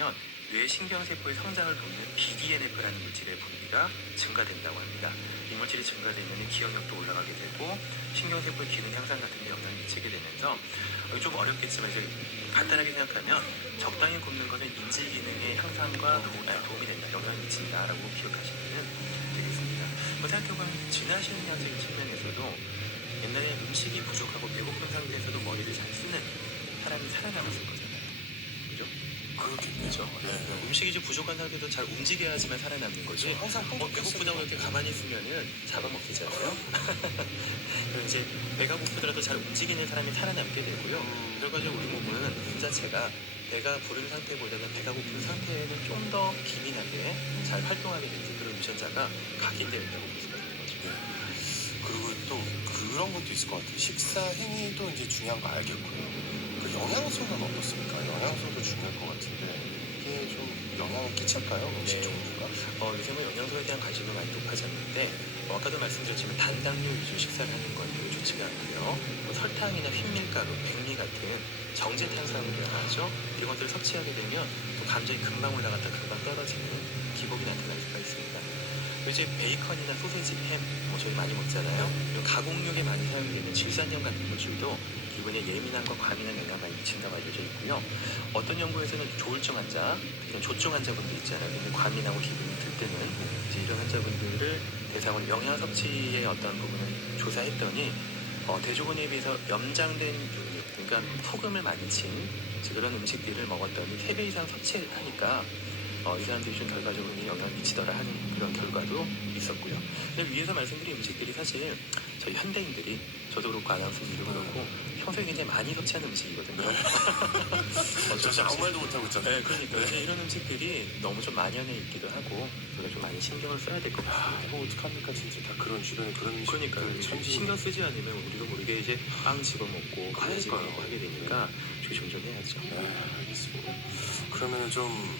하면 뇌 신경세포의 성장을 돕는 BDNF라는 물질의 분비가 증가된다고 합니다. 이 물질이 증가되면 기억력도 올라가게 되고 신경세포의 기능 향상 같은 데 영향을 미치게 되면서 좀 어렵겠지만 이제 간단하게 생각하면 적당히 굶는 것은 인지 기능의 향상과 도움이 된다, 영향을 미친다라고 기억하시면 되겠습니다. 생각해보면 진화심리학적인 측면에서도 옛날에 음식이 부족하고 배고픈 상태에서도 머리를 잘 쓰는 사람이 살아남았을 거잖아요. 그죠? 그렇겠네요. 네. 음식이 좀 부족한 상태도 잘 움직여야지만 살아남는 거지. 항상 배고프다고 이렇게 가만히 있으면은 잡아먹히잖아요. 그럼 이제 배가 고프더라도 잘 움직이는 사람이 살아남게 되고요. 결과적으로 우리 몸은 그 자체가 배가 부른 상태보다는 배가 고픈 상태에는 좀 더 기민하게 잘 활동하게 되는 그런 유전자가 각인되어 있다고 볼 수가 있는 거죠. 네. 그리고 또 그런 것도 있을 것 같아요. 식사 행위도 이제 중요한 거 알겠고요. 그 영양소는 어떻습니까? 영양소도 중요할 것 같은데 이게 좀 영향을 끼칠까요? 음식 네. 종류가? 요새 영양소에 대한 관심도 많이 높아졌는데 아까도 말씀드렸지만 단당류 위주 식사를 하는 건 별로 좋지가 않고요. 설탕이나 흰밀가루, 백미 같은 정제 탄수화물이라고 하죠. 이런 것들을 섭취하게 되면 또 감정이 금방 올라갔다 금방 떨어지는 기복이 나타날 수가 있습니다. 이제 베이컨이나 소세지, 햄, 저희 많이 먹잖아요. 이런 가공육에 많이 사용되는 질산염 같은 물질도 기분에 예민함과 과민한 영향을 많이 미친다고 알려져 있고요. 어떤 연구에서는 조울증 환자, 이런 조증 환자분들 있잖아요. 근데 과민하고 기분이 들뜨는 이제 이런 환자분들을 대상으로 영양 섭취의 어떤 부분을 조사했더니 대조군에 비해서 염장된 육류, 그러니까 소금을 많이 친 그런 음식들을 먹었더니 3배 이상 섭취하니까 이 사람들이 좀 결과적으로 영향을 미치더라 하는 그런 결과도 있었고요. 근데 위에서 말씀드린 음식들이 사실 저희 현대인들이 저도 그렇고 아나운서님도 그렇고 평소에 굉장히 많이 섭취하는 음식이거든요. 저 아무 말도 못하고 있잖아요. 네, 그러니까 이제 이런 음식들이 너무 좀 만연해 있기도 하고 우리가 좀 많이 신경을 써야 될 것 같습니다. 어떡합니까 진짜 다 그런 주변에 그런 그러니까 천지 신경 쓰지 않으면 우리도 모르게 이제 빵 집어먹고 과자 그러니까요. 집어먹고 하게 되니까 조심 좀 해야죠. 알겠습니다. 그러면 좀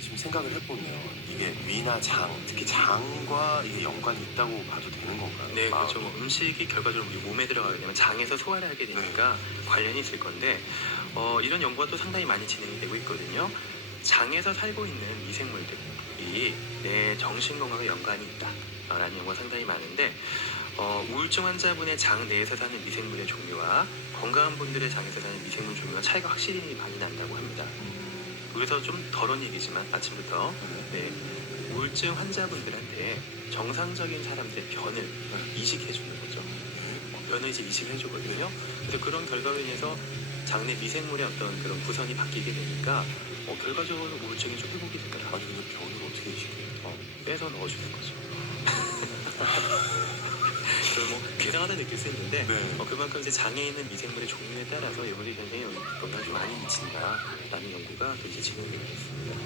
지금 생각을 해보면 이게 위나 장, 특히 장과 이게 연관이 있다고 봐도 되는 건가요? 네, 마음이? 그렇죠. 음식이 결과적으로 우리 몸에 들어가게 되면 장에서 소화를 하게 되니까 관련이 있을 건데 이런 연구가 또 상당히 많이 진행이 되고 있거든요. 장에서 살고 있는 미생물들이 내 정신 건강과 연관이 있다라는 연구가 상당히 많은데 우울증 환자분의 장 내에서 사는 미생물의 종류와 건강한 분들의 장에서 사는 미생물 종류가 차이가 확실히 많이 난다고 합니다. 그래서 좀 덜한 얘기지만 아침부터 우울증 환자분들한테 정상적인 사람들의 변을 이식해주는 거죠. 변을 이제 이식해주거든요. 그래서 그런 결과로 인해서 장내 미생물의 어떤 그런 구성이 바뀌게 되니까 결과적으로 우울증이 좀 회복이 되더라고요. 아니 근데 변을 어떻게 이식해요? 빼서 넣어주는 거죠. 괴상하다 느낄 수 있는데 그만큼 이제 장에 있는 미생물의 종류에 따라서 이것이 굉장히 영향을 좀 많이 미친다라는 연구가 또 이제 진행되고 있습니다.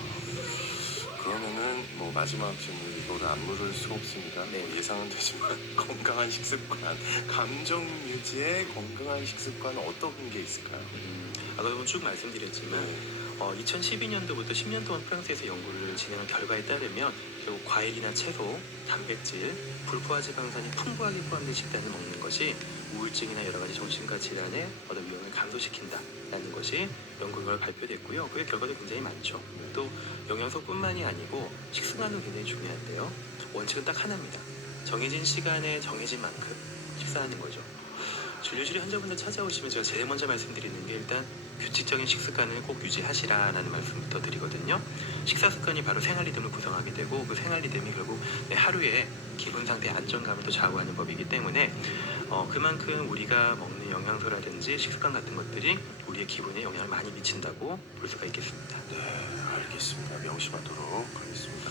그러면은 뭐 마지막 질문 이거를 안 물을 수 없습니다. 뭐 예상은 되지만 건강한 식습관, 감정 유지의 건강한 식습관은 어떤 게 있을까요? 아까도 쭉 말씀드렸지만 2012년도부터 10년 동안 프랑스에서 연구를 진행한 결과에 따르면 결국 과일이나 채소, 단백질, 불포화 지방산이 풍부하게 포함된 식단을 먹는 것이 우울증이나 여러 가지 정신과 질환의 어떤 위험을 감소시킨다라는 것이 연구 결과 발표됐고요. 그의 결과도 굉장히 많죠. 또 영양소뿐만이 아니고 식습관도 굉장히 중요한데요. 원칙은 딱 하나입니다. 정해진 시간에 정해진 만큼 식사하는 거죠. 진료실에 환자분들 찾아오시면 제가 제일 먼저 말씀드리는 게 일단 규칙적인 식습관을 꼭 유지하시라라는 말씀부터 드리거든요. 식사 습관이 바로 생활 리듬을 구성하게 되고 그 생활 리듬이 결국 내 하루의 기분 상태의 안정감을 또 좌우하는 법이기 때문에 그만큼 우리가 먹는 영양소라든지 식습관 같은 것들이 우리의 기분에 영향을 많이 미친다고 볼 수가 있겠습니다. 네, 알겠습니다. 명심하도록 하겠습니다.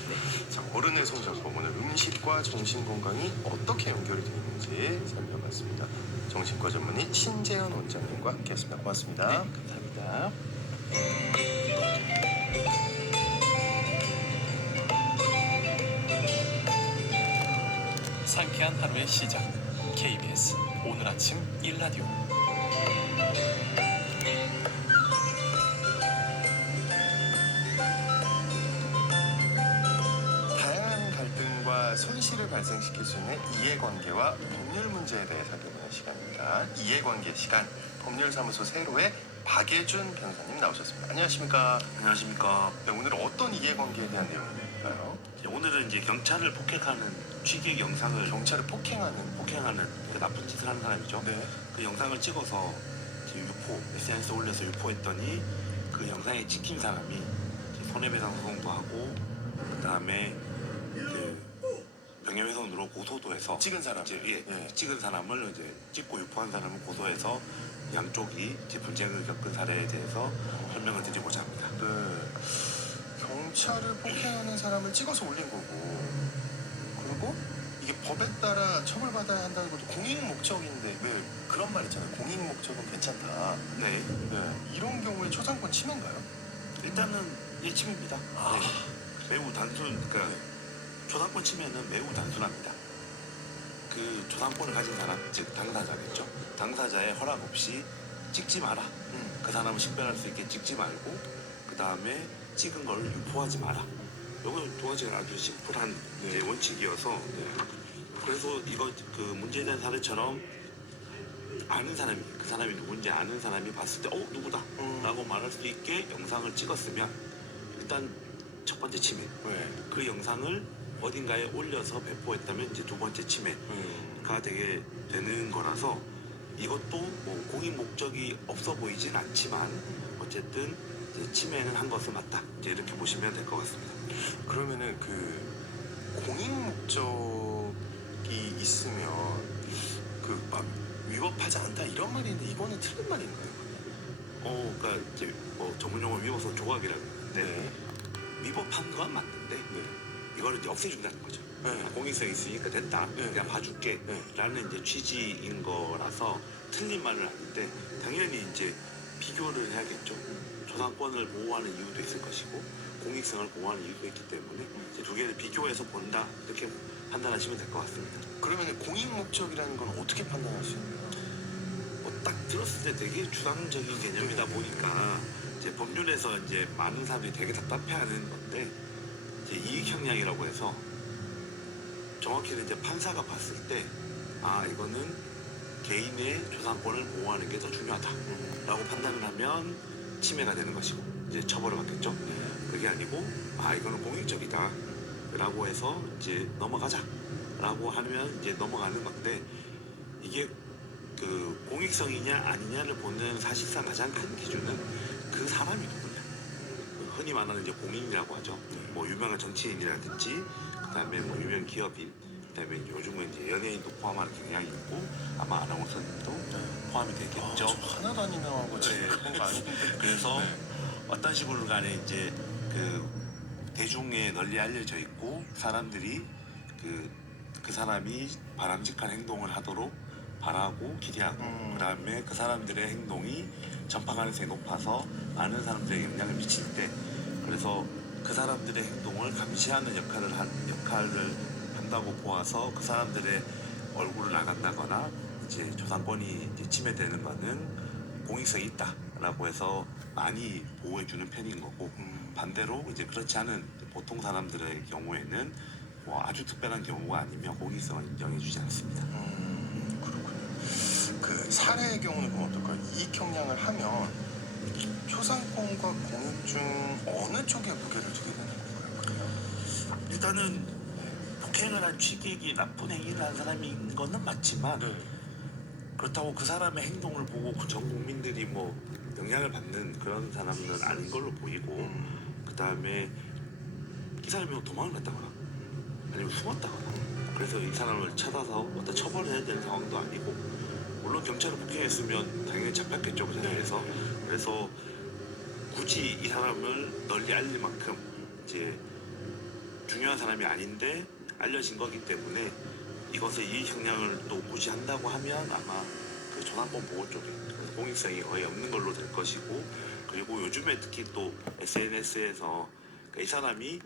자, 어른의 성장 부분은 음식과 정신 건강이 어떻게 연결이 되어 있는지 살펴봤습니다. 정신과 전문의 신재현 원장님과 함께했습니다. 고맙습니다. 네, 감사합니다. 상쾌한 하루의 시작. KBS 오늘 아침 1라디오. 다양한 갈등과 손실을 발생시킬 수 있는 이해관계와 법률 문제에 대해 살펴보는 시간입니다. 이해관계 시간, 법률사무소 세로의 박예준 변호사님 나오셨습니다. 안녕하십니까? 안녕하십니까. 네, 오늘은 어떤 이해관계에 대한 내용일까요? 오늘은 이제 경찰을 폭행하는 취객 영상을 경찰을 폭행하는. 폭행하는 그 나쁜 짓을 하는 사람이죠. 네. 그 영상을 찍어서 지금 SNS에 올려서 유포했더니 그 영상에 찍힌 사람이 이제 손해배상 소송도 하고 그다음에 그 명예훼손으로 고소도 해서 찍은 사람. 이제 예. 찍은 사람을 이제 찍고 유포한 사람을 고소해서 양쪽이 이제 분쟁을 겪은 사례에 대해서 설명을 드리고자 합니다. 네. 경찰을 폭행하는 사람을 찍어서 올린 거고, 그리고 이게 법에 따라 처벌받아야 한다는 것도 공익 목적인데 왜 그런 말 있잖아요. 공익 목적은 괜찮다. 네. 네. 이런 경우에 초상권 침해인가요? 일단은 예침입니다. 아. 네. 매우 그러니까 초상권 침해는 매우 단순합니다. 그 초상권을 가진 사람, 즉 당사자겠죠. 당사자의 허락 없이 찍지 마라. 그 사람을 식별할 수 있게 찍지 말고 그 다음에 찍은 걸 유포하지 마라. 요거 두 가지가 아주 심플한 이제 원칙이어서 그래서 이거 그 문제에 대한 사례처럼 아는 사람이 그 사람이 누군지 아는 사람이 봤을 때 누구다 라고 말할 수 있게 영상을 찍었으면 일단 첫 번째 침해 네. 그 영상을 어딘가에 올려서 배포했다면 이제 두 번째 침해가 되게 되는 거라서 이것도 뭐 공익 목적이 없어 보이진 않지만 어쨌든 이제 침해는 한 것은 맞다 이제 이렇게 보시면 될 것 같습니다. 그러면은 그 공익 목적이 있으면 그 막 위법하지 않다 이런 말이 있는데 이거는 틀린 말인가요? 그러니까 이제 뭐 전문 용어 위법성 조각이라고 하는데 네. 위법한 건 맞는데 이거를 이제 없애준다는 거죠. 네. 공익성이 있으니까 됐다. 네. 그냥 봐줄게. 네. 라는 이제 취지인 거라서 틀린 말은 아닌데 당연히 이제 비교를 해야겠죠. 초상권을 보호하는 이유도 있을 것이고 공익성을 보호하는 이유도 있기 때문에 이제 두 개를 비교해서 본다 이렇게 판단하시면 될 것 같습니다. 그러면 공익 목적이라는 건 어떻게 판단할 수 있나요? 뭐 딱 들었을 때 되게 주상적인 개념이다 보니까 이제 법률에서 이제 많은 사람들이 되게 답답해하는 건데 이제 이익 형량이라고 해서 정확히는 이제 판사가 봤을 때 이거는 개인의 조상권을 보호하는 게 더 중요하다라고 판단을 하면 침해가 되는 것이고 이제 처벌을 받겠죠. 그게 아니고 이거는 공익적이다라고 해서 이제 넘어가자라고 하면 이제 넘어가는 건데 이게 그 공익성이냐 아니냐를 보는 사실상 가장 큰 기준은 그 사람이 누구냐. 흔히 말하는 이제 공인이라고 하죠. 뭐 유명한 정치인이라든지 그다음에 뭐 유명 기업인 그다음에 요즘은 이제 연예인도 포함하는 경향이 있고 아마 아나운서님도 포함이 되겠죠. 저 하나도 안 유명하고 지금 네. 그런 거 아닌데. 그래서 네. 어떤 식으로 간에 이제 그 대중에 널리 알려져 있고 사람들이 그 사람이 바람직한 행동을 하도록 바라고 기대하고 그다음에 그 사람들의 행동이 전파 가능성이 높아서 많은 사람들에게 영향을 미칠 때 그래서 그 사람들의 행동을 감시하는 역할을 한다고 보아서 그 사람들의 얼굴을 나간다거나 이제 조상권이 이제 침해되는 거는 공익성이 있다라고 해서 많이 보호해주는 편인 거고 반대로 이제 그렇지 않은 보통 사람들의 경우에는 뭐 아주 특별한 경우가 아니면 공익성을 인정해주지 않습니다. 그렇군요. 그 살해의 경우는 그럼 어떨까요? 이익 형량을 하면 초상권과 공익 중 어느 쪽에 무게를 두게 되는 건가요? 일단은 폭행을 한 취객이 나쁜 행위를 한 사람인 거는 맞지만 그렇다고 그 사람의 행동을 보고 전 국민들이 뭐 영향을 받는 그런 사람은 아닌 걸로 보이고 그 다음에 이 사람이 뭐 도망을 갔다거나 아니면 숨었다거나 그래서 이 사람을 찾아서 어떤 처벌을 해야 되는 상황도 아니고 물론 경찰을 폭행했으면 당연히 잡혔겠죠 그 자리에서 그래서 굳이 이 사람을 널리 알릴 만큼 이제 중요한 사람이 아닌데 알려진 거기 때문에 이것을 이익 형량을 또 굳이 한다고 하면 아마 그 조상권 보호 쪽에 공익성이 거의 없는 걸로 될 것이고 그리고 요즘에 특히 또 SNS에서 이 사람이